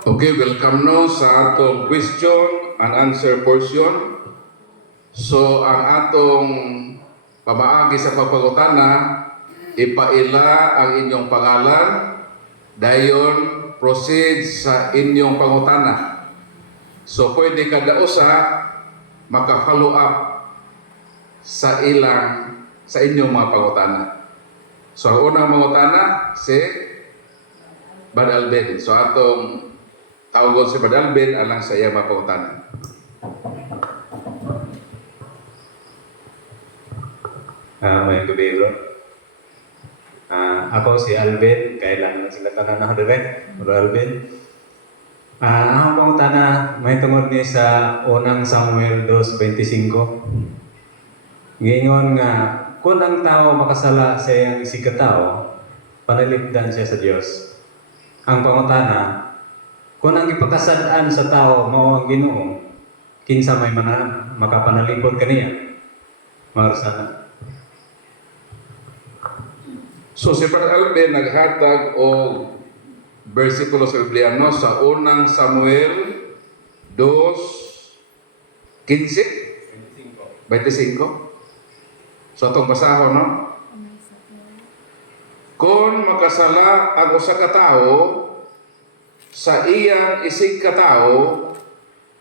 Okay, welcome no sa atong question and answer portion. So, ang atong pamaagi sa pagpangutana, ipaila ang inyong pangalan, dayon proceed sa inyong pangutana. So, pwede kada usa maka-follow up sa inyong mga pangutana. So, ang unang pangutana si Brad Alben. So, atong tawagon si Brad Alben alang sa iyang mga pangutana. May gabi bro. Ako si Alvin, kailan na sila tanan na direct, Bro Alvin. Ang pangutana may tungod ni sa unang Samuel 2:25. Gingon nga kung ang tao makasala sa iyang sikatao, panalipdan siya sa Dios. Ang pangutana, kung ang ipakasadaan sa tao mao ang Ginoo, kinsa may makapanalipod kaniya? Marsana. So si Brad Alben naghatag o versikulo sa Biblia no sa unang Samuel 2:25. So atong basahon no. Kung makasala ang usa ka tawo sa iyang isig ka tawo,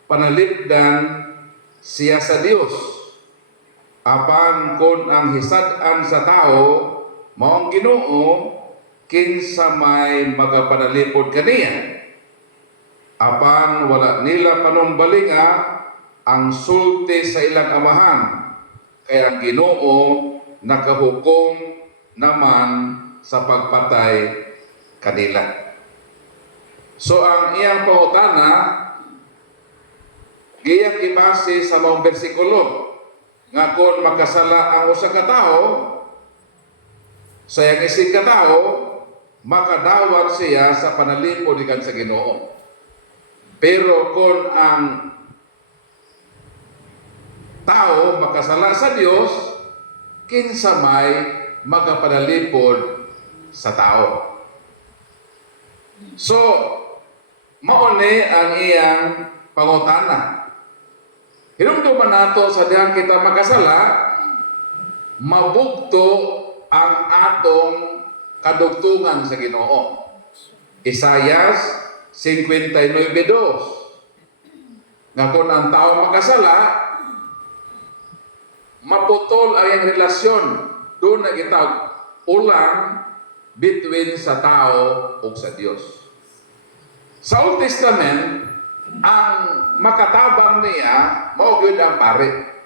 panalipdan siya sa Dios. Apan kung ang hisad-an sa tawo mao ang Ginoo, kinsa may magapanalipod kaniya. Apan wala nila panumbalinga ang sulti sa ilang amahan, kaya ang Ginoo nakahukom naman sa pagpatay kanila. So ang iyang pangutana giyang ibase sa mga bersikulo nga kung makasala ang usa ka tawo sa iyang isig ka tawo, makadawat siya sa panalipod ikan sa Ginoo. Pero kung ang tao makasala sa Dios, kinsa may magapanalipod sa tao. So, mauni ang iyang pangutana. Hinumduman nato sa dihang kita makasala, mabugto ang atong kadugtungan sa Ginoo. Isaias 59:2. Nga kung ang tao makasala, maputol ang iyang relasyon. Doon na gitawag ulang between sa tao ug sa Dios. Sa Old Testament, ang makatabang niya mao gyud ang pare.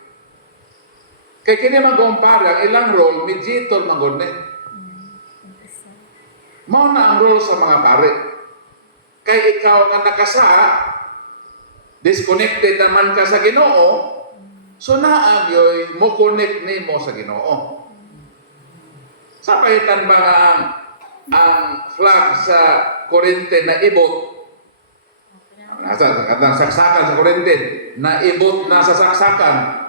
Kay kini man pare ang ilang role mediator man gud ni. Mao na ang role sa mga pare. Kay ikaw nga nakasa, disconnected naman ka sa Ginoo, so naa gyoy mo connect nimo sa Ginoo. Sa pahitan ba nga ang flag sa kurente na ibot, nasa saksakan sa kurente, na ibot na sa saksakan,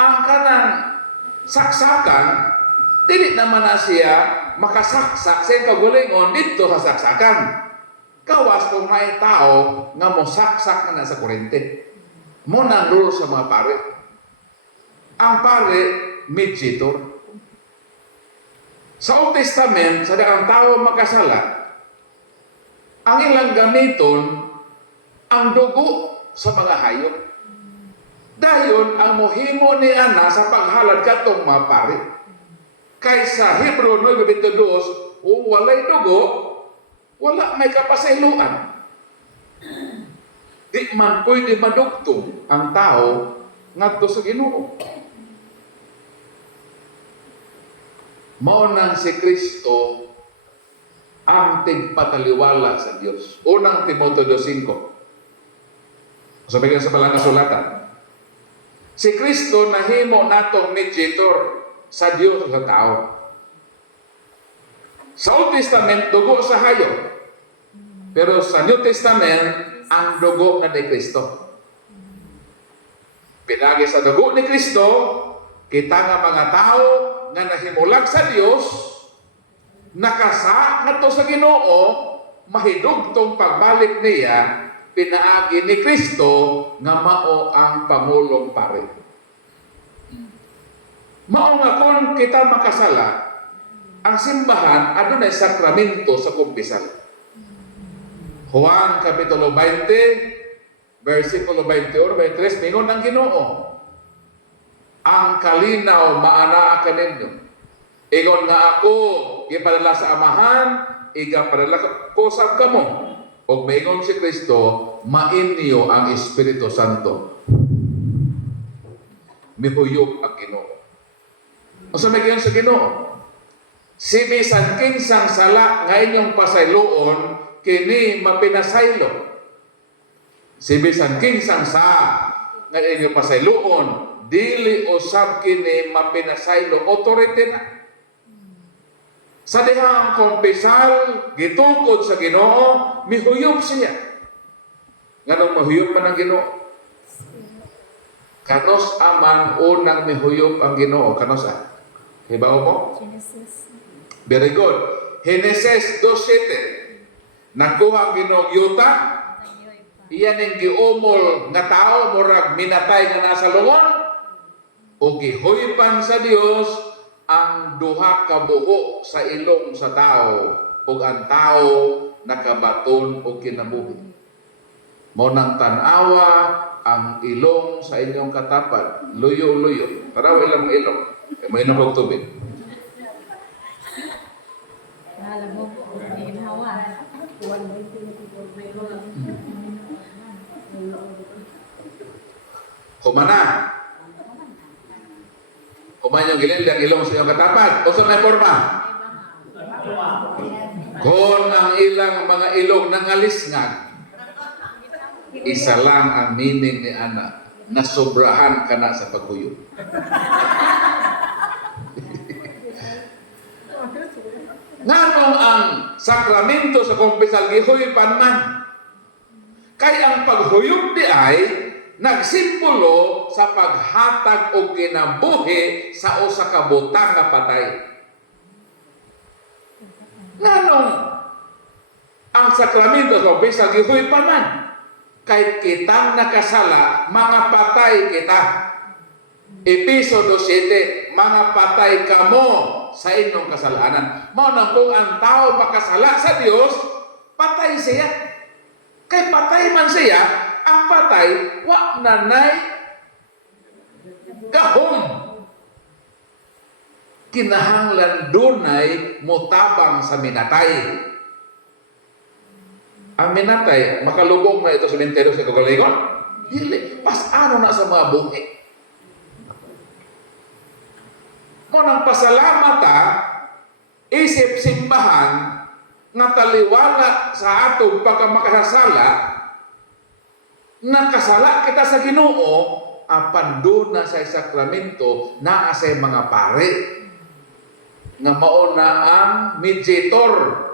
ang kanang saksakan, dili naman na siya makasaksak sa kagulingon dito sa saksakan. Kawas kung may tao nga mo saksak na sa kurente. Mo nang rule sa mga pare. Ang pare, mediator. Sa Old Testament, sa dakang tao makasala, ang ilang gamiton, ang dugo sa mga hayop. Dayon, ang mohimo ni Ana sa paghalad katong mga pare. Kaysa Hebrew 9:22, walay dugo, wala may kapasiluan. Di man pwede madugtong ang tao ngadto sa Ginoo. Mao nang si Kristo ang tigpataliwala sa Dios. Unang Timoteo 2:5. Sabi nga sa balang sulatan, si Kristo nahimo natong mediator sa Dios sa tao. Sa Old Testament, dugo sa hayop. Pero sa New Testament, ang dugo na ni Kristo. Pinagi sa dugo ni Kristo, kita nga mga tao nga nahimulag sa Dios, nakasa ngadto sa Ginoo, mahidugtong pagbalik niya, pinaagi ni Kristo nga mao ang Pangulong Pari. Mao nga kung kita makasala, ang simbahan adunay sakramento sa kumpisal. Juan Kapitulo 20, versikulo 21, 23, mingon ang Ginoo, ang kalinaw maanaa kaninyo. Ingon nga ako, ipadala sa Amahan, igapadala ko sa kamo. O maingon si Kristo, mainyo ang Espiritu Santo. Mihuyop ang Ginoo. O sa may sa Ginoo, si bisan kinsang sala nga inyong pasayloon, kini mapinasaylo. Si bisan kinsang sa nga inyong pasayloon, dili usab kini mapinasaylo, authority na. Sa dihang kumpisal, gitukod sa Ginoo, mihuyop siya. Nganong mahuyop man ang Ginoo? Kanos amang unang mihuyop ang Ginoo? Kanos ah? Hibaw mo? Genesis. Very good. Genesis 2:7. Nakuha ang Ginoo yuta, iyan ang giumol nga tao, murag minatay nga nasa lungon, o gihuypan sa Dios ang duha ka buho sa ilong sa tao, ug ang tao nakabaton o kinabuhi. Mo nang tanawa ang ilong sa inyong katapat, luyo-luyo. Taraw ilang ilong. May nabog tubig. Alam mo, hindi hawa. Humana. Human yung gilid ang ilong sa inyong katapat. O sa may forma? Kung ang ilang mga ilong nangalisngag, isa lang ang meaning ni Ana, nasobrahan ka na sa paghuyo. Nganong ang sakramento sa kumpisal gihuypan man. Kay ang paghuyop di ay nagsimbolo sa paghatag o kinabuhi sa usa ka butang nga patay. Nganong ang sakramento sa kumpisal gihuypan man. Kay kitang nakasala, mga patay kita. Episodo 7, mga patay kamo sa inyong kasalanan. Mao nang kung ang tao makasala sa Dios, patay siya. Kay patay man siya, ang patay wa nanay gahom. Kinahanglan dunay motabang sa minatay. Ang minatay, makalubog na ito sa sementeryo sa kagalingon? Dili. Pas-ano na sa mga buhi. Kung ang pasalamat isip simbahan nga taliwala sa atong pagkamakasala, nakasala kita sa Ginoo, apan doon na sa sakramento na sa mga pare nga mauna ang mediator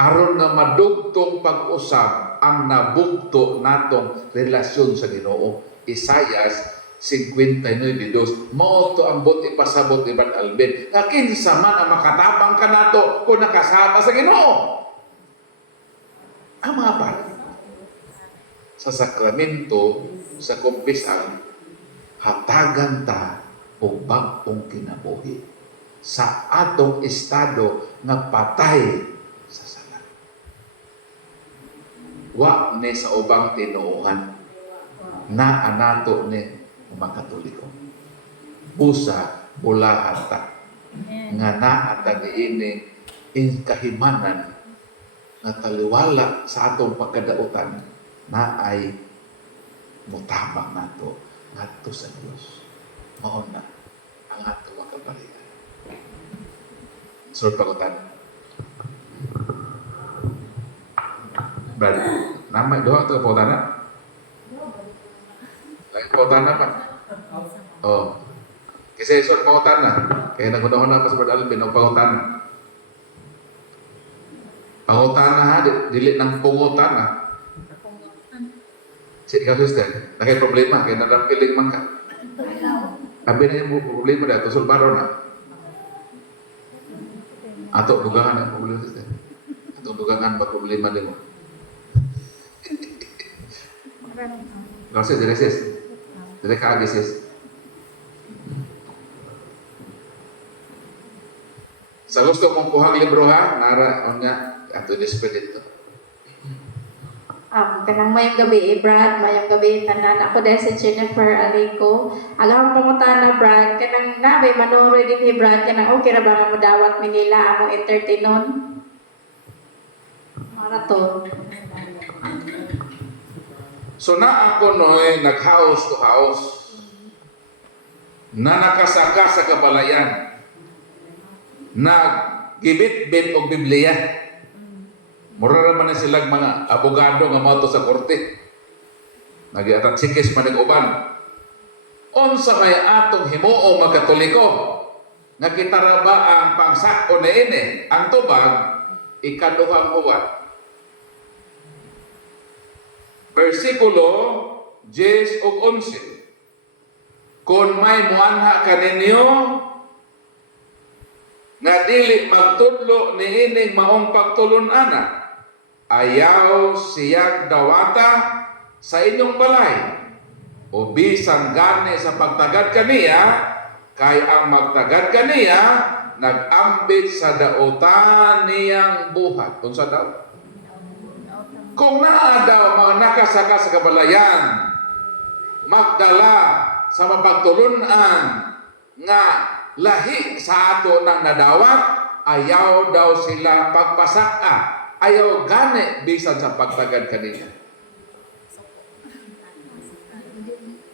aron nga madugtong pag-usab ang nabugto natong relasyon sa Ginoo. Isaias 59:2. Mao to ang buti pasabot ni Brad Alvin. Nga kinsa man ang makatabang ka nato kung nakasama sa Ginoo. Ang mga pare sa sakramento sa kumpisal, hatagan ta og bag-ong kinabuhi sa atong estado nga patay sa sala. Wa ni sa ubang tinuuhan na anato ni mga Katoliko. Busa bulahan ta nga naata niini in kahimanan nga taliwala sa atong pagkadautan na ay mutabang nato ngadto sa Dios. Mao na ang atong makabalikan. Sir pagutan. Brad, namay doha ito pautana? Pautana pa? Oh. Kasi isot pautana. Kaya nagunahon na pa sa Brad Alvin o pautana. Pautana ha, dili ng pungutana. Si ikaw sister, nakay problema, kaya nalampiling man ka. Abi na yung problema dito, sulbaro na. Ato bugangan ang problema sister. Ato bugangan ba problema nimo? Kasi dire sis. Dire ka agi sis. Sa gusto mong kuhang libro ha, nara on nga ato despedito. Kanang mayong gabi, Brad, mayong gabi, tanan. Ako dahil si Jennifer Alico. Alam pumunta na, Brad, kanang nabay manoroy din ni Brad, kanang okay ra ba nga mo dawat mi nila among entertainon? Maraton. So na ako noy nag-house to house na nakasaka sa kabalayan, naggibit-bit og Biblia. Mura naman na silang mga abogado nga mauto sa korte. Nag-iatag sikis man uban. Unsa may atong himuong mga Katoliko nga kita ba ang pangsako na ini ang tubag ikaduhang buwan. Versikulo 10 ug 11. Kung may muanha kaninyo nga dili magtudlo niining maong pagtulon-ana, ayaw siyang dawata sa inyong balay o bisan gani sa pagtagad kaniya, kay ang magtagad kaniya nag-ambit sa dautan niyang buhat. Kung sa daw? Kung naa daw mga nakasaka sa kabalayan, magdala sa mapagtulunan nga lahi sa ato ng nadawat, ayaw daw sila pagpasaka. Ayaw gani bisan sa pagtagad kanina.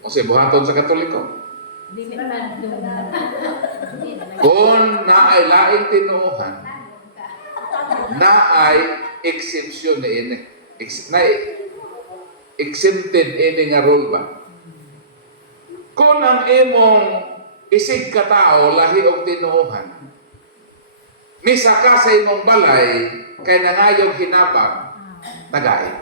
O si buhaton sa Katoliko. Kung naay laing tinuuhan, naay exemption na ini. Exempted ini nga rule ba? Kung ang imong isig katao lahi og tinuuhan, misaka sa imong balay, kay nangayog hinabang, tagay.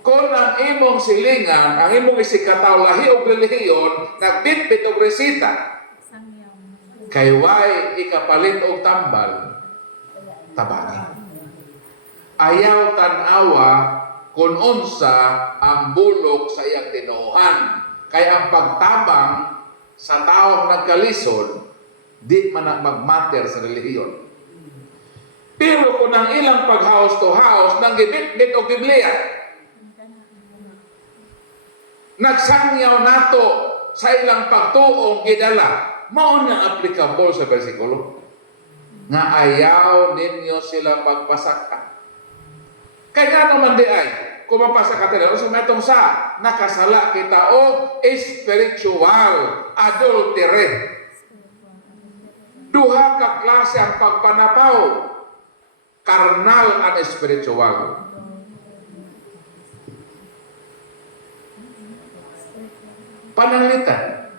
Kung ang imong silingan, ang imong isikataw lahi og relihiyon, nagbitbit og resita, kay way ikapalit og tambal, tabani. Ayaw tanawa kung unsa ang bulok sa iyang tinuuhan, kay ang pagtabang sa taong nagkalisod, di man na magmatter sa relihiyon. Pero kung ang ilang pag-house to house, nang gibit-bit o Biblia, nagsangyaw nato sa ilang pagtuong gidala, mao na applicable sa bersikulo. Nga ayaw ninyo sila pagpasaka. Kaya naman di ay, kung mapasaka tayo, so may itong sa, nakasala kita o spiritual adultery. Duha ka klase ang pagpanapaw. Karnal at spiritual. Pananglitan.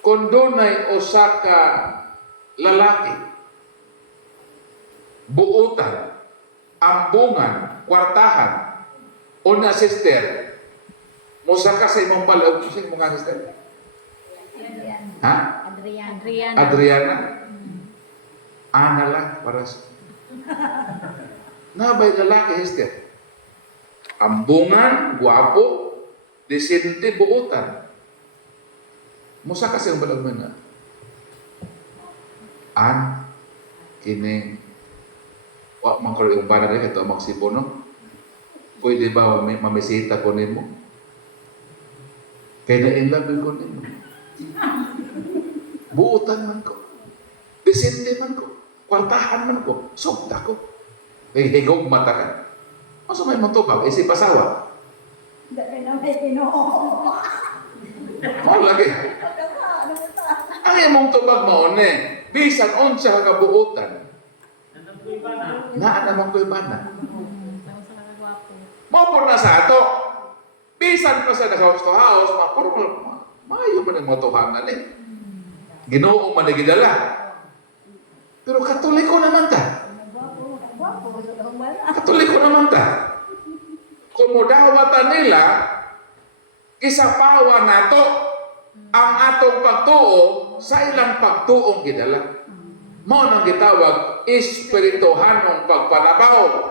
Kung dunay usa ka lalaki, buutan, ambungan, kwartahan, una sister, musaka sa imong palog, sa imong sister? Ha? Adriana? Ana lang para sa nabay lalaki sister. Ambungan, guwapo, disente, buutan. Musa kasi ang balag mo na. An, kining, wak mangkaro yung banag rin, ito magsipo, no? Pwede ba mamisita ko nimo? Kaya na-inlove ko nimo. Buutan man ko. Disente man ko. Kwartahan man ko. Sugda ko. Higog mata ka. Masa may matubag? Isip pasawa. Dahil na may Ginoo. Mao lagi. Ang imong tubag mao ni bisan unsa ka buutan. Na naman ko'y bana. Mao po na sa ato. Bisan pa sa house to house, maayo man ang matuhangan eh. Ginoo man nagidala. Pero Katoliko naman ta. Katoliko naman ta. Kung mudawatan nila, isapawa nato ang atong pagtuo sa ilang pagtuong gidala. Mao nang gitawag espirituhanong pagpanabaw.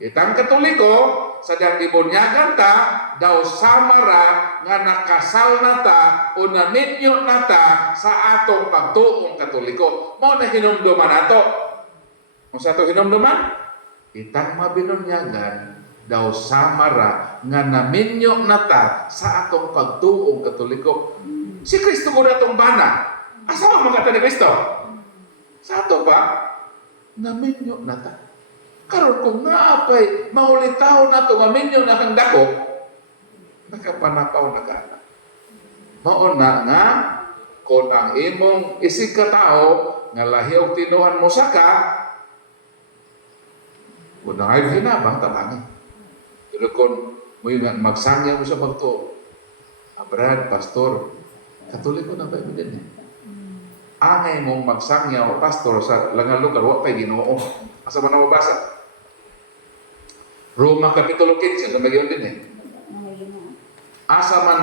Itang Katoliko sa dang gibunyagan ta daw samara nga nakasal na ta o naninyo na ta sa atong pagtuong Katoliko. Mao na hinumduman nato. Kung sa ato hinumduman, itang mabinunyagan daw samara nga naminyo na ta sa atong pagtuong Katoliko. Si Kristo ko natong bana. Asa man mga ni Kristo? Sa ato pa, naminyo na ta. Karon kung naapay, maulitaw na ito, maminyo na kang dako, nakapanapaw na ka. Mauna nga, kung ang imong isig ka tao, nga lahi o tinuhan mo sa ka, kung nangay hinabang, tabangin. Pero kung mo yung magsangya mo sa pagto, Brad, Pastor, Katoliko na ba yun din eh? Angay mong magsangya o pastor sa langang lugar, wak pa'y Ginoo. Asa man na mabasa? Roma Kapitulo 15, sa magyon din eh. Asa man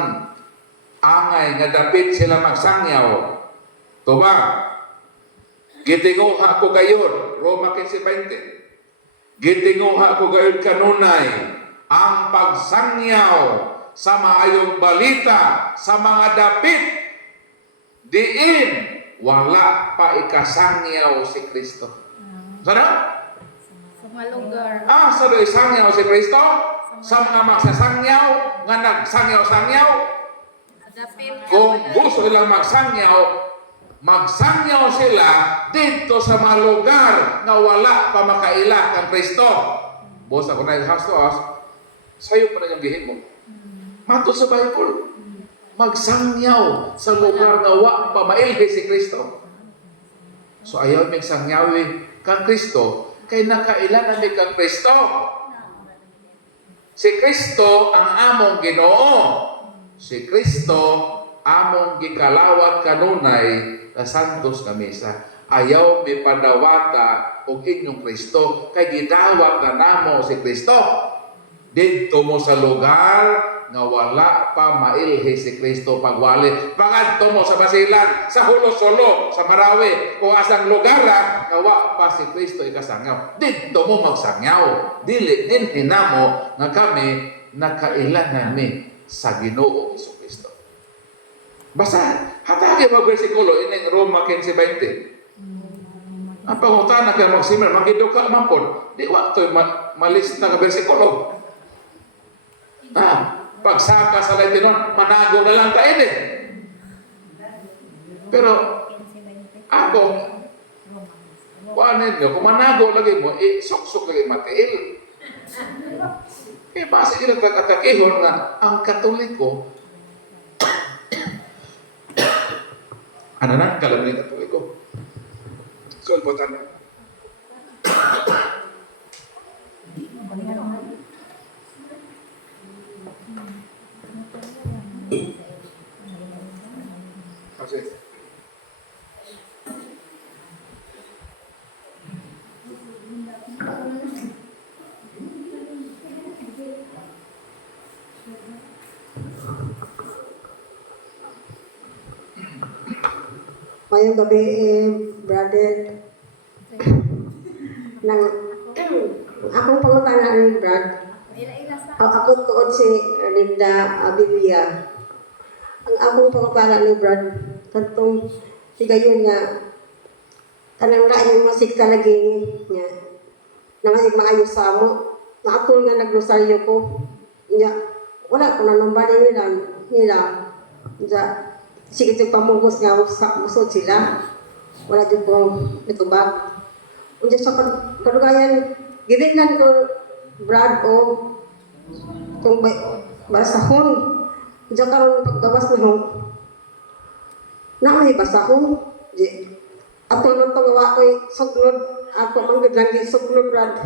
angay nga dapit sila magsangyaw. Tuba, gitinguha ko gayon, Roma 15:20. Gitinguha ko gayon kanunay, ang pagsangyaw sa maayong balita sa mga dapit, diin wala pa ikasangyaw si Kristo. Sana? Sa mga lugar. Sa do'y sangyaw si Kristo? Sa mga magsasangyaw, nga nagsangyaw-sangyaw? Kung gusto nilang magsangyaw sila dito sa mga lugar na wala pa makaila kang Kristo. Boss, ako na yung house to house, sa'yo pa na yung gihit mo. Mato sa Bible. Magsangyaw sa lugar na wa pa mailhi si Kristo. So ayaw may sangyawi kang Kristo, kay nakailan na kang Kristo. Si Kristo ang among Ginoo. Si Kristo among gikalawat kanunay na santos na misa. Ayaw may padawata o inyong Kristo, kay gidawat na namo si Kristo. Dito mo sa lugar nga wala pa mailhi si Kristo pagwali. Pangadto mo sa Basilan, sa Hulo-Solo, sa Marawi, o asang lugar nga wa pa si Kristo ikasangyaw. Dito mo magsangyaw. Dili din hinamo nga kami nakailan nami sa Ginoo Jesucristo. Basta, hatagi mo versikulo ining Roma 15:20. Ang pangutana kay magsimmer, magiduka man po. Di wa to'y malista ka versikulo. Pagsaka sa Latinon, manago na lang kain eh. Pero, ako, kuanin nyo, kung manago lagi mo, suksok lagi matiil. Kaya base ilang kag-atakihon na ang Katoliko, ano na, kalam ni Katoliko. So, important. Kasi Mayong gabi, brother. Nang akong pangutana ni Brad, ako tuod si Linda Biblia. Ang akong pangutana ni Brad, kantong sigayon nga, kanang lain yung masikta lagi niya, na maayos sa amo, na ako nga nagrosaryo ko, niya, wala ko nanumbali nila, sige itong pamugos nga musod sila. Wala dyan pong itubag. Diyan sa kalugayan, gibinan ko Brad o kung basahon. Diyan karoon paggawas na ho. Na may basahon. Ako nang pagawa ko'y suklod. Ako manggid lang yung suklod Brad.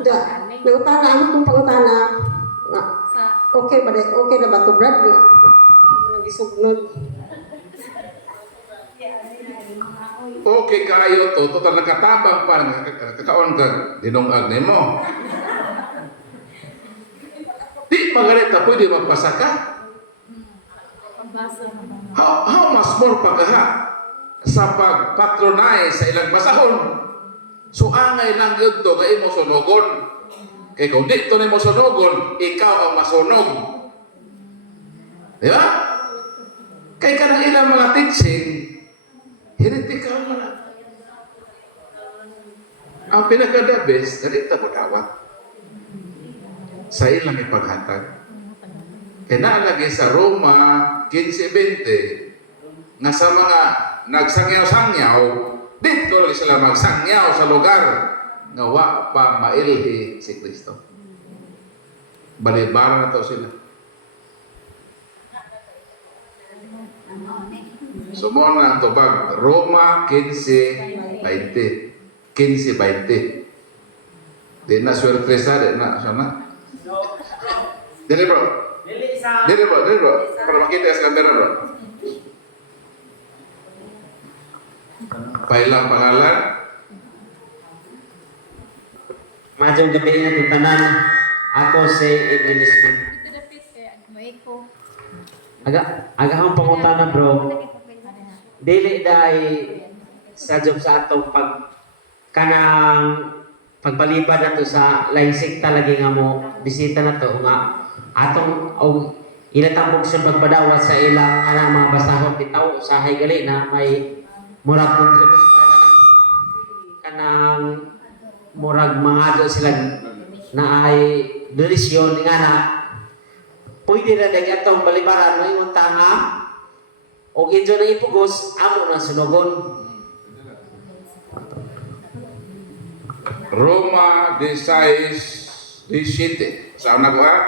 Diyan, nangutana ako kung pangutana. Okay ba na ba ito Brad? Isugnod. okay kayo to, total nakatabang pa, kakaon ka, dinungag nimo. Di magalit na pwede magpasaka. Basa na ba? How much more pagkaha sa pag-patronize sa ilang basahon. So angay lang yun to nga imo sunugon. Kaya kung dito na mo sunugon, ikaw ang masunog. Di ba? Kaya ka ng ilang mga teaching, heretical mo na. Ang pinaka-the best, narita mo dawat sa ilang ipaghatag. Kaya naalagay sa Roma 15:20 nga sa mga nagsangyaw-sangyaw, dito lang sila magsangyaw sa lugar nga wa pa mailhi si Kristo. Balibara na to sila. Sumon na ang tubag, Roma 15:20. 15:20. Di na surpresa, di na. Sana? Dili bro. Dili bro. Para makita sa camera bro. Pailang pangalan. Majong gabi na itong tanan. Ako si Edwin Smith. Dapit kaya may ko. Agahang pangutana bro. Dili dai sa job sa atong kanang pagpalipad nato sa laing talagi nga mo bisita na to nga atong ilatambog sa pagpadawat sa ilang mga basahon bitaw usahay gali na may murag kanang murag mga sila na ay delisyon nga na pwede na dahil itong balibaran mo yung tanga o injo na ipugos amo na sunugon. Roma 16:17. Saan na ko ha?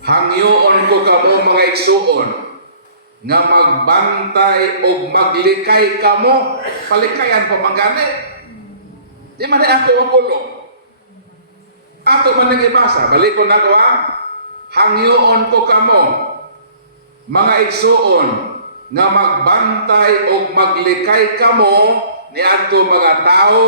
Hangyoon ko kamo mga igsuon nga magbantay o maglikay kamo. Palikayan pa manggani. Di man ako ang pulong. Ato man nang ibasa. Balik ko na ko ha? Hangyoon ko kamo mga igsuon nga magbantay o maglikay kamo ni adto mga tao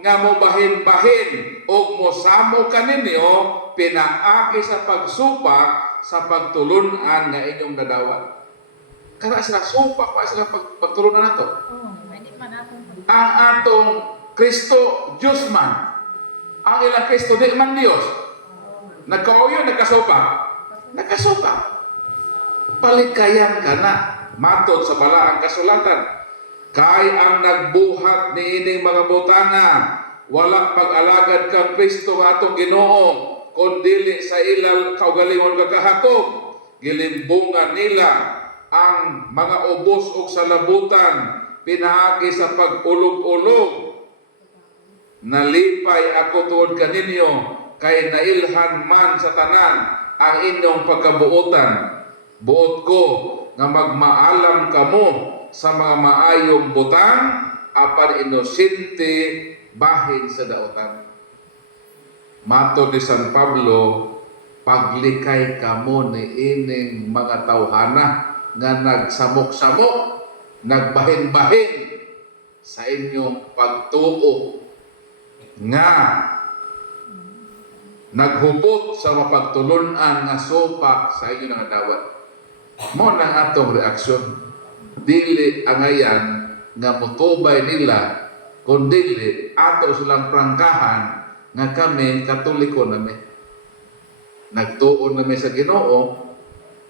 nga mobahin-bahin o mosamo kaninyo pinaagi sa pagsupak sa pagtulunan nga inyong nadawat. Kaya sila supak pa sila pagtulunan nato. Hindi man akong Ang atong Kristo Diyos man. Ang ilang Kristo di man Diyos. Nagkauyo, nagkasupak. Nagkasupak. Palikayan ka na. Matod sa balaang kasulatan. Kay ang nagbuhat ni ining mga butana, walang pag-alagad kang Kristo nga atong Ginoo, kundili sa ilal kaugalingon kagahatog, gilimbungan nila ang mga ubos ug salabutan, pinaagi sa pag-ulog-ulog. Nalipay ako tuod kaninyo, kay nailhan man sa tanan ang inyong pagkabuotan. Buot ko nga magmaalam kamo sa mga maayong butang apan inosente bahin sa daotan. Matod ni San Pablo, paglikay kamo ni ining mga tawhana nga nagsamok-samok, nagbahin-bahin sa inyong pagtuo nga naghupot sa mapagtulunan nga sopak sa inyo nga dawat. Mo nang atong reaksyon. Dili angayan nga mutubay nila kundili ato silang prangkahan nga kami katoliko nami. Nagtuon nami sa Ginoo,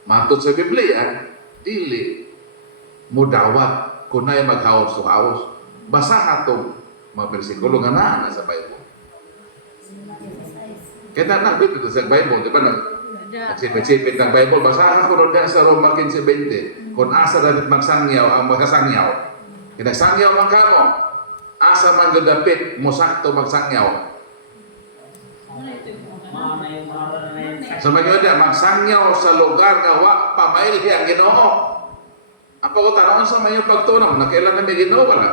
matod sa Biblia, dili mudawat kunay maghaos-haos. Basa atong mga bersikulo nga naa sa Bible. Kaya na dito sa Bible, di ba nagsipit-sipit ng Bible, basahan ko ron sa Roma 15:20. Kung asa dapat magsangyaw ang magsangyaw, kinagsangyaw man kamo, asa man gadapit mo sakto magsangyaw. Sa mga magsangyaw sa lugar nga wa pamailhi ang Ginoo. Ang pagkutanon sa mga pagtunaw, na kailan na may Ginoo wala?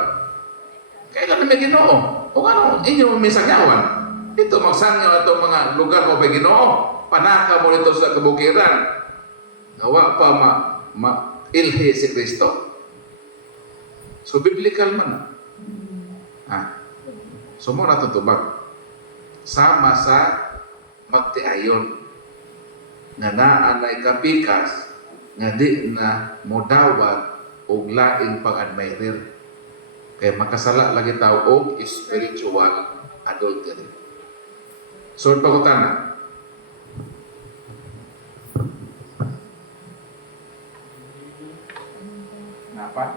Kailan na may Ginoo? O ano, inyo may sangyawan? Dito magsangyaw itong mga lugar mo may Ginoo. Panaka mo nito sa kabukiran. Nawa pa ilhi si Kristo. So, biblical man. So, mo natutubag. Sama sa magtiayon. Nga naanay kapikas nga di na modawat og laing pag-admirer. Kaya makasala lagi tao og spiritual adultery. So, pagutana. Napa?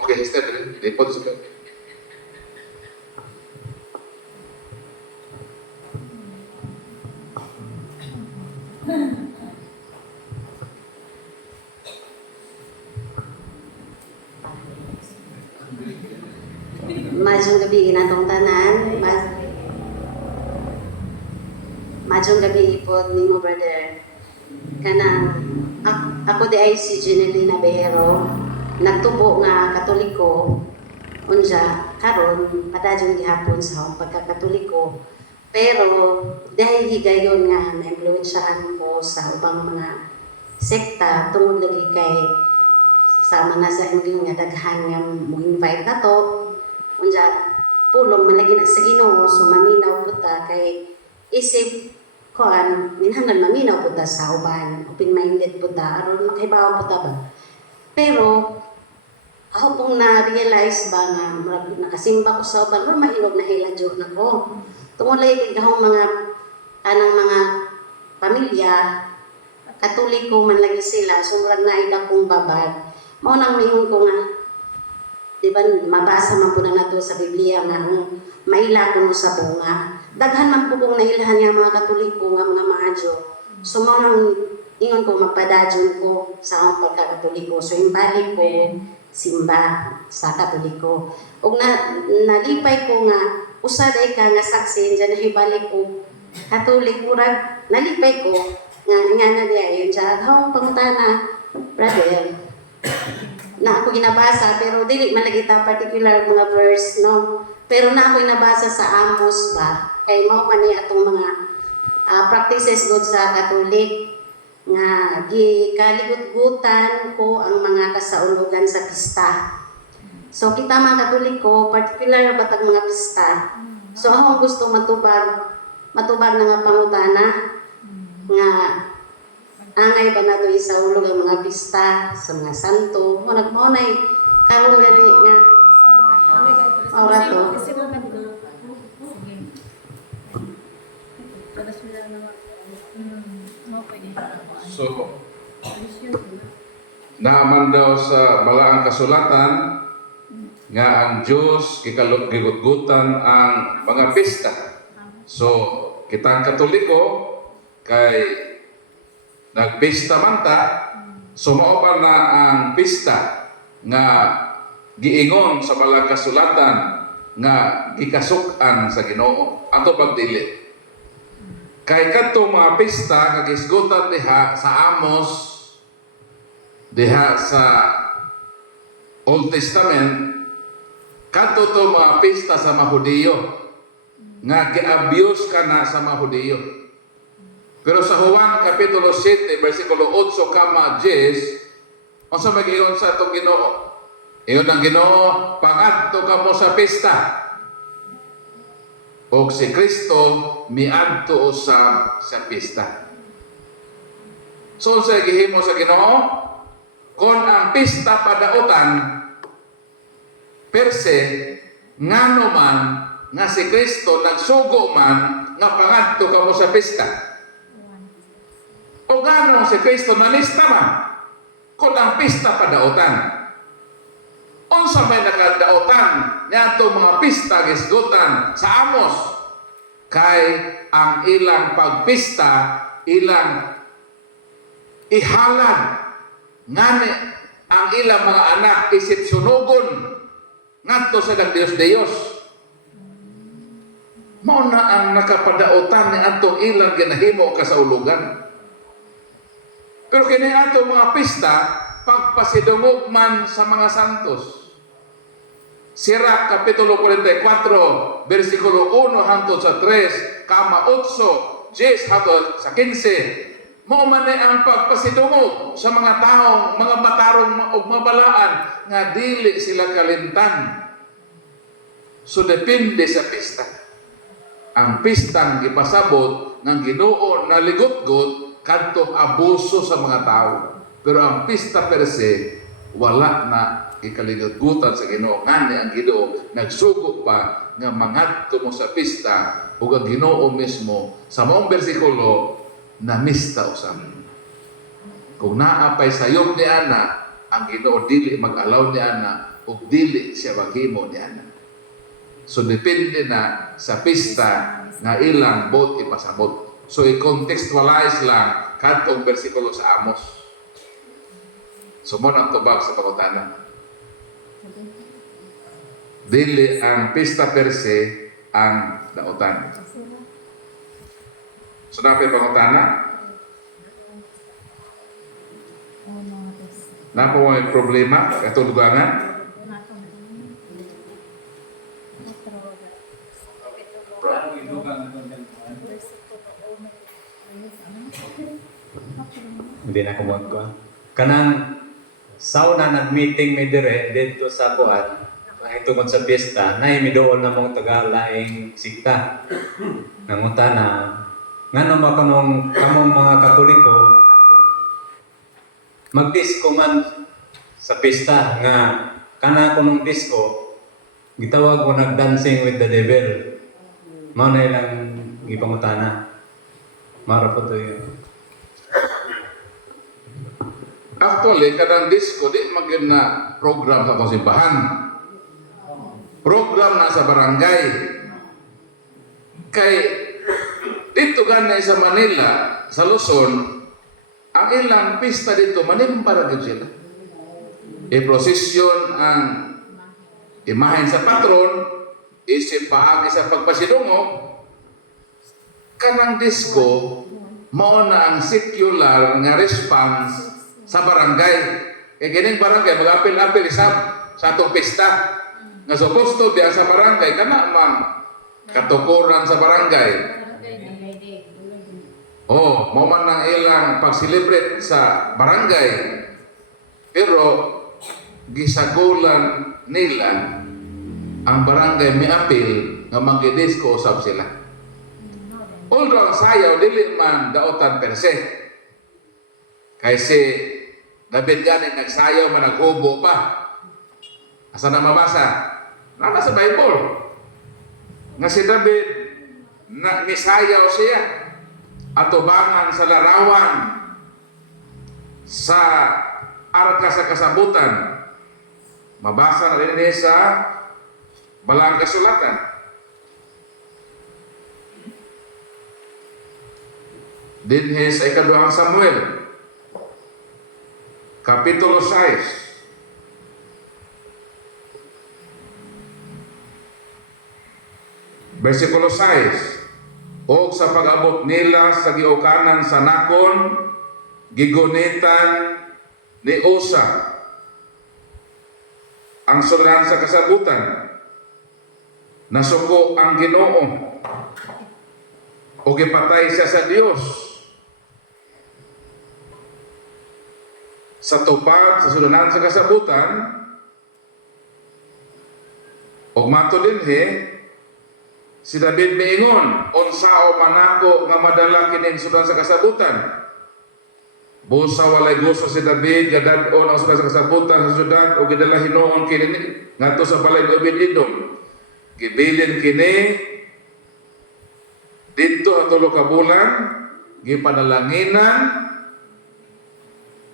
Okay, step rin. Lipod sa Majong gabi ginatong tanan. Majong gabi po nimo brother. Kanang ako di ay si Jenelina Behero. Nagtubo nga Katoliko. Unja karon padajong gihapon sa akong pagkakatoliko. Pero dahil higayon nga na-influensyahan ko sa ubang mga sekta tungod lagi kay sa mga sa nga daghan nga mo invite nato. Unja pulong malagi na sa Ginoo so maminaw puta kay isip koan minhanan maminaw puta sa uban open minded puta aron makahibaw puta ba. Pero ako pong na-realize ba nga nakasimba ko sa uban pero mahilog na hiladyo na ko. Tungod lagi kagahong mga anang mga pamilya Katoliko man lagi sila so murag naida kong babad. Mao nang mingon ko nga di ba mabasa man po na nato sa Biblia nga ang maila ko mo sa bunga. Daghan man po kong nailahan nga mga Katoliko nga mga maadyo. So mao nang ingon ko mapadadyon ko sa akong pagkakatoliko. So imbalik ko simba sa Katoliko. Ug nalipay ko nga usaday ka nga saksi diyan nahibalik ko Katolik murag nalipay ko nga na diay sa akong pangutana brother na ako ginabasa pero dili man lagi ta particular mga verse no pero na ako ginabasa sa Amos ba kay mao man ni atong mga practices god sa Katolik nga gikaligut-gutan ko ang mga kasaulugan sa pista. So kita mga Katoliko particular batag mga pista. So ako gusto matubag na nga pangutana nga angay ba nato isaulog ang mga pista sa mga santo mo nagmonay karon gani nga ora to Kasi mo nag-go. Sige. Para sila naman. Okay. So, naaman daw sa balaang kasulatan nga ang Diyos gigutgutan ang mga pista. So, kita ang Katoliko kay nagpista man ta, sumao pa na ang pista nga giingon sa balaang kasulatan nga gikasuk-an sa Ginoo ato pagdili. Kay kadto mga pista kagisgutan diha sa Amos diha sa Old Testament kadto to mga pista sa mga Hudiyo nga gi-abuse ka na sa mga Hudiyo. Pero sa Juan kapitulo 7 bersikulo 8 kama 10 unsa mag-ingon sa atong Ginoo? Iyon ang Ginoo, pangadto kamo sa pista. O si Kristo miadto sa pista. So sa gihimo sa Ginoo, kon ang pista padaotan per se ngano man nga si Kristo nagsugo man nga pangadto kamo sa pista. O ngano si Kristo nalista man kon ang pista padaotan. Unsa may nakadaotan niadto mga pista gisgutan sa Amos kay ang ilang pagpista ilang ihalad ngani ang ilang mga anak isip sunugon ngadto sa Dios. Mao na ang nakapadaotan ni atong ilang ginahimo kasaulugan. Pero kini ato mga pista pagpasidungog man sa mga santos. Sirach kapitulo 44 bersikulo 1 hangtod sa 3 kama 8 10 hangtod sa 15 mao man ang pagpasidungog sa mga taong mga matarong ug mabalaan nga dili sila kalimtan. So depende sa pista. Ang pistang ipasabot ng Ginoo na ligutgot kadtong abuso sa mga tao. Pero ang pista per se, wala na ikaligagutan sa Ginoo. Ngani ang Ginoo nagsugo pa nga mangadto mo sa pista ug ang Ginoo mismo sa maong bersikulo na mista usab. Kung naapay sayop ni ana, ang Ginoo dili mag-allow ni ana ug dili siya maghimo ni ana. So depende na sa pista nga ilang bot ipasabot. So i-contextualize lang kadtong bersikulo sa Amos. So mo ang tubag sa pangutana. Dili ang pista per se ang dautan. So na pangutana. Na po may problema katulugangan. Hindi na kumod ko. Kanang sauna nag-meeting may dire dito sa kuan. Ay tungod sa piyesta, nay midool na mong taga-laing sikta. Nangutana, ngano ba kanong kamong mga Katoliko mag-disco man sa pista nga kana kunong disco gitawag mo nag-dancing with the devil. Mao na ilang gipangutana. Mara po to yun. Actually, kadang disco, di magin na program sa atong simbahan. Program na sa barangay. Kay, dito ganay sa Manila, sa Luzon, ang ilang pista dito, manimpara gid sila. I-prosesyon ang imahen sa patron, isip paagi sa pagpasidungog, kanang disco, mao na ang secular nga response sa barangay. E kining barangay mag-apil-apil isab sa atong pista. Nga suposto diya sa barangay kana man katukuran sa barangay. Oh, mo man ang ilang pag-celebrate sa barangay. Pero gisagulan nila ang barangay may apil nga mangidisco usab sila. Although ang sayaw dili man dautan per se. Kasi David ganit nagsayaw man naghubo pa. Asa na mabasa? Nana sa Bible. Nga si David na nisayaw siya atubangan sa larawan sa arka sa kasabutan. Mabasa na rin sa Balang Kasulatan. Dinhi sa ikaduhang Samuel, Kapitulo 6. Versikulo 6. O sa pag-abot nila sa giukanan sa Nakon, gigunitan ni Usa ang sulan sa kasabutan. Nasuko ang Ginoo o gipatay siya sa Dios. Sa tupad sa sudanan sa kasabutan, og mato dinhi si David miingon, unsao manako nga madala kining sudan sa kasabutan. Busa walay gusto si David gadad-on ang sudan sa kasabutan sa sudan o gidala hinuon kini ngadto sa balay ni Obed-Edom. Gibilin kini dito ang 3 ka bulan, gipanalanginan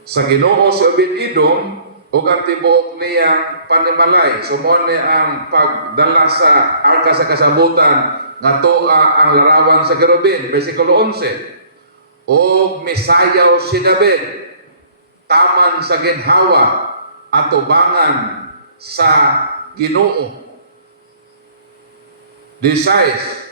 sa Ginoo si Obed-Edom ug ang tibuok niyang panimalay. Sumon ni ang pagdala sa arka sa kasabutan nga tuwa ang larawan sa kerubin. Versikulo 11. Og misayaw si David taman sa ginhawa atubangan sa Ginoo. 16.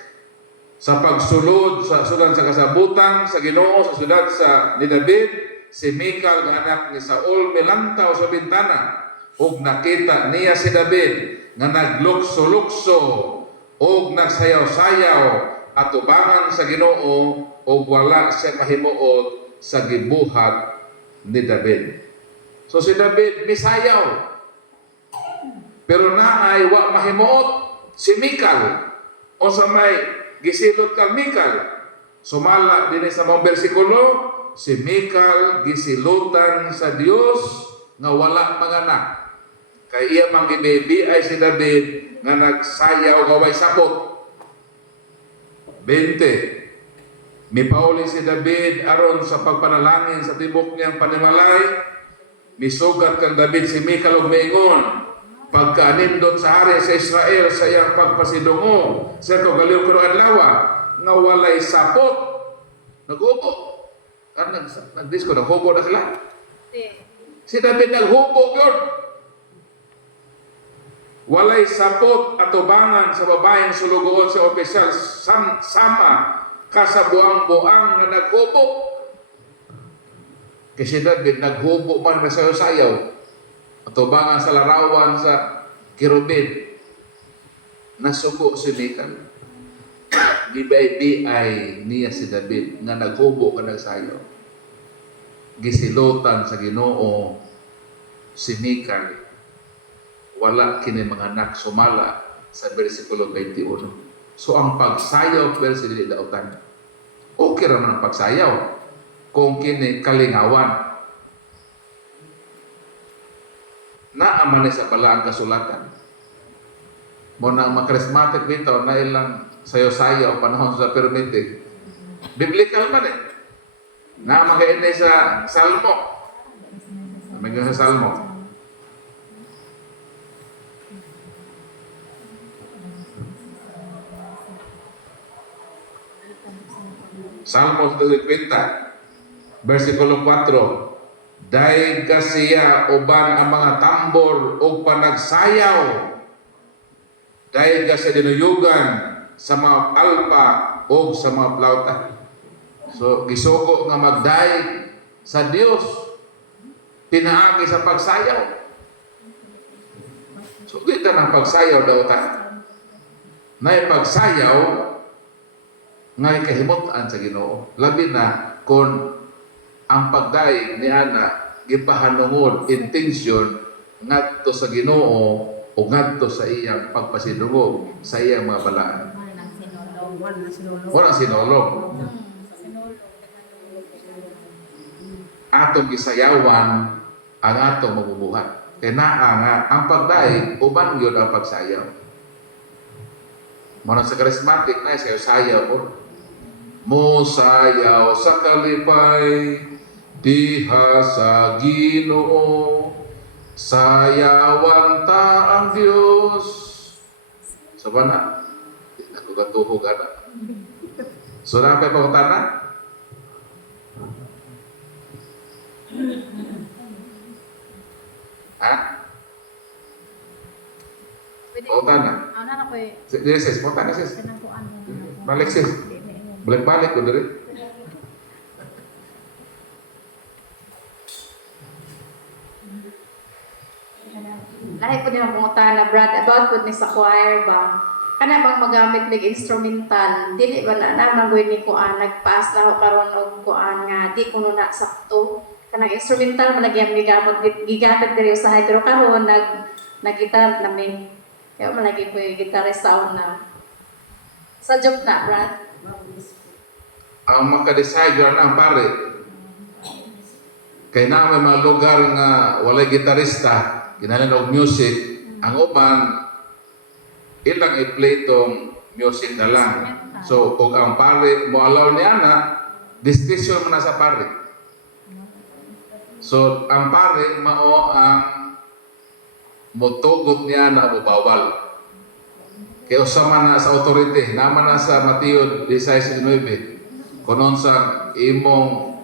Sa pagsulod sa sudan sa kasabutan sa Ginoo sa siyudad sa ni David, si Mikal nga anak ni Saul milantaw sa bintana ug nakita niya si David nga naglukso-lukso ug nagsayaw-sayaw atubangan sa Ginoo ug wala siya kahimuot sa gibuhat ni David. So si David misayaw pero naay wa mahimuot si Mikal o sa may gisilot kang Mikal. Sumala din sa mga bersikulo si Mical gisilutan sa Dios nga wala manganak. Kay iya mang gibebi ay si David nga nagsayaw gaway sapot. 20. Mipauli si David aron sa pagpanalangin sa tibok niyang panimalay. Misugat kang David si Mical og miingon, pagkaanindot sa hari sa Israel sa iyang pagpasidungo sa kagaliw ko adlaw nga walay sapot naghubo. Nagdisko naghubo na sila. Si David naghubo yun. Walay sapot atubangan sa babaeng sulugoon sa opisyal sama kasabuang-buang nga naghubo. Kasi David naghubo man na sayaw atubangan sa larawan sa kirubin. Nasuko si Mical. Gibay-biay niya si David nga naghubo ka nagsayaw. Gisilutan sa Ginoo si Mical. Wala kini mga anak sumala sa versikulo 21. So ang pagsayaw pero sila dautan. Okay raman ang pagsayaw kung kini kalingawan. Naaman sa bala ang kasulatan. Mo nang makarismatic bitaw na ilang sayo-sayo panahon sa permite. Biblical man eh. Na magainay sa Salmo. Magainay sa Salmo. Salmo 50, versikulo 4. Dahil kasiya uban ang mga tambor o panagsayaw. Dahil kasi dinuyugan sa mga alpa o sa mga plauta. So, gisuko nga magdaig sa Dios. Pinaagi sa pagsayaw. So, kita ng pagsayaw daw ta. Na pagsayaw ngay kahimutan sa Ginoo. Labi na kung ang pagdaig ni Ana gipahanungod intention ngadto sa Ginoo o ngadto sa iyang pagpasidungog sa iyang mga balaan. Walang sinulog. Atong gisayawan ang atong mabubuhat. Kaya nga ang pagdaig uban yun ang pagsayaw. Muna sa charismatic na sayaw-sayaw po. Mosayaw sa kalipay, diha sa Ginoo, sayawan ta ang Dios. So ba na? Ako katuhog na. So na kayo pagkutana? Ha? Pagkutana? Ano na ko eh. Sis, pagkutana sis. Kinakuan mo. Balik sis. Balik-balik ko dari. Lahi po niya pungutan na Brad about po ni sa choir ba? Kana bang magamit mig instrumental? Dili ba na naman ni kuan nagpaas na ako karon og kuan nga di kuno na sakto. Kanang instrumental man nagyang gigamit diri sa pero karon nag-gitar namin. Kaya man lagi po yung gitarist sound na. Sa job na Brad. Ang maka-decide na pare. Kaya na may mga lugar nga walay gitarista, ginalan og music, ang uban ilang i-play tong music na lang. So, kung ang pare mo allow niya na, discretion mo na sa pare. So, ang pare mao ang motugot niya na bawal. Kaya usama na sa authority, naman na sa Mateo 16:9. Kunon sa imong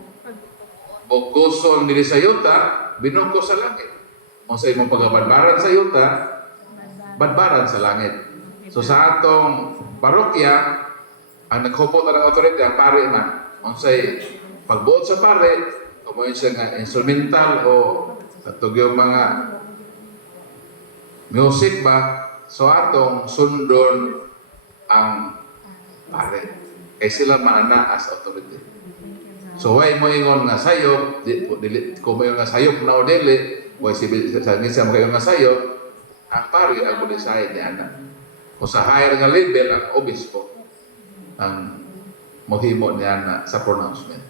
bukuson dili sa yuta, binuko sa langit. O sa imong pagabadbaran sa yuta, badbaran sa langit. So sa atong parokya, ang naghupot ng authority, ang pare man. O sa pagbuot sa pare, kumain siya nga instrumental o katog yung mga music ba, so atong sundon ang pare. Kaya sila maana as authority. So why mo ingon nga sayop, kung mo nga sayop na o dili, why sa minsan mo kayo nga sayop, ang pari ang kulisahin ni anak. O sa higher nga level, ang obispo, ang mohimo ni anak sa pronouncement.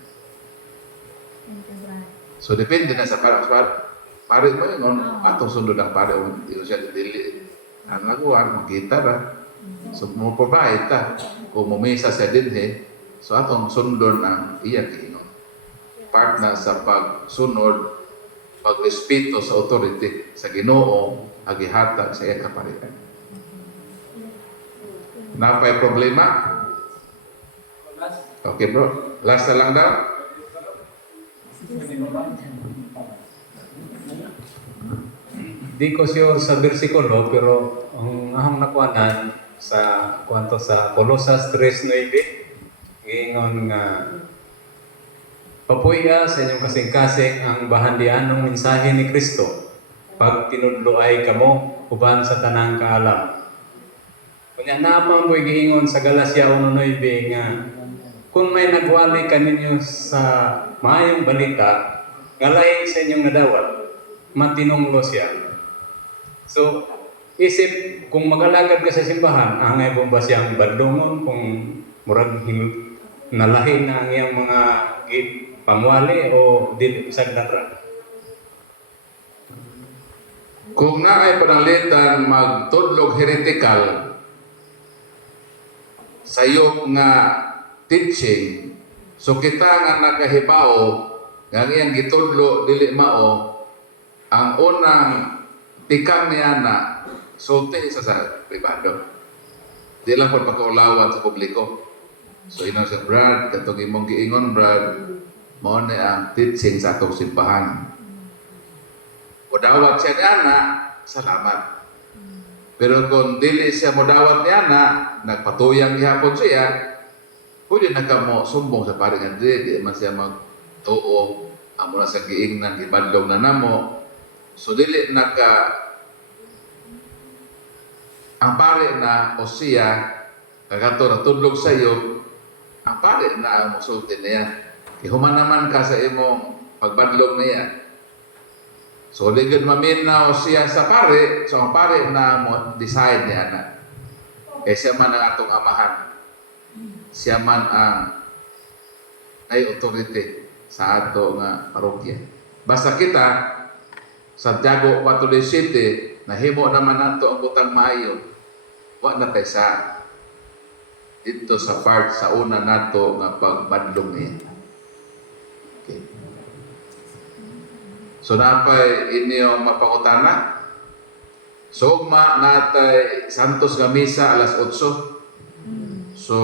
Thank you, Brad. So depende na sa pare mo yun, atong sunod ang pare, hindi ko siya dili. Ang nagawa, magkita ra. So mo-provide ta. Kung mumisa siya din so atong sundon ang iya kiinon. Part na sa pagsunod, pagrespeto sa authority, sa Ginoo, agihatag sa iya kaparian. Napay problema? Okay bro, last na lang daw. Di ko sure sa bersikulo, pero ang ahong nakuanan sa kwanto sa Colosas 3:9, gingon nga papuya sa inyong kasing-kasing ang bahandianong mensahe ni Kristo pag tinudloay kamo uban sa tanang kaalam. Kunya naman po'y giingon sa Galacia 1:9 nga kung may nagwali kaninyo sa maayong balita, ngalain sa inyong nadawat, matinunglo siya. So, isip, kung mag-alagad ka sa simbahan, angay mo ba siyang badlongon kung murag nalahi na ang iyang mga pangwali o dili sagdara? Kung naay pananglitan magtudlog heretical sayop nga teaching, so kita nga nakahibaw nga iyang gitudlo dili mao, ang unang tikang niya na sulti sa pribado. Di lang po pagkaulawan sa publiko. So ino sa Brad, katong imong giingon Brad, mao ni ang teaching sa atong simbahan. O dawat siya niya na, salamat. Pero kung dili siya modawat niya na, nagpatuyang gihapon siya, pwede na ka mo sumbong sa paring Andre, di man siya magtuo, amo na sa giingnan, ibadlong na namo. So dili na ka ang pare na o siya kagato na tudlog sa iyo, ang pare na ang musulti niya. Ihuman naman ka sa imong pagbadlog niya. So ligod maminaw siya sa pare, so ang pare na mo decide niya na. Siya man ang atong amahan. Siya man ang ay authority sa ato nga parokya. Basta kita Santiago 4:17, nahimo naman nato ang butang maayo. Wa na tayo sa dito sa part sa una nato nga pagbadlong niya. Okay. So napay inyong mapangutana. So ugma natay Santos nga misa alas 8. So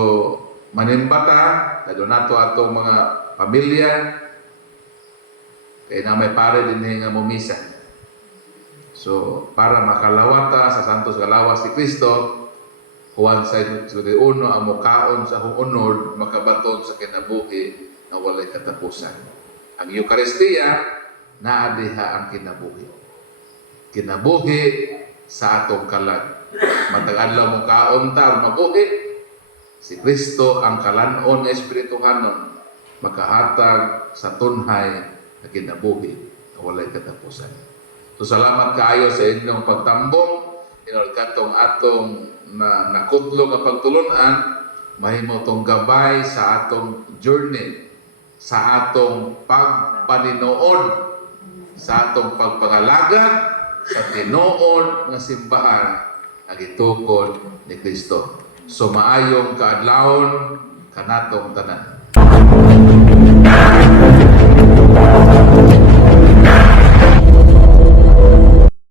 manimbata, kado nato atong mga pamilya. Kaya na may pare din nga mumisa. So, para makalawata sa Santos Galawas si Kristo, Juan 6:1, ang mukaon sa hunod, makabaton sa kinabuhi na walay katapusan. Ang Eucharistia, naadiha ang kinabuhi. Kinabuhi sa atong kalag. Matag-adlaw mong kaon ta, mabuhi. Si Kristo ang kalanon espirituhanon, makahatag sa tunhay na kinabuhi na walay katapusan. So salamat kaayo sa inyong pagtambong, katong atong na nakudlo nga pagtulunan, mahimo tong gabay sa atong journey, sa atong pagpaninood, sa atong pagpangalagad sa tinuod nga simbahan nga gitukod ni Kristo. So maayong kaadlawon kanatong tanan.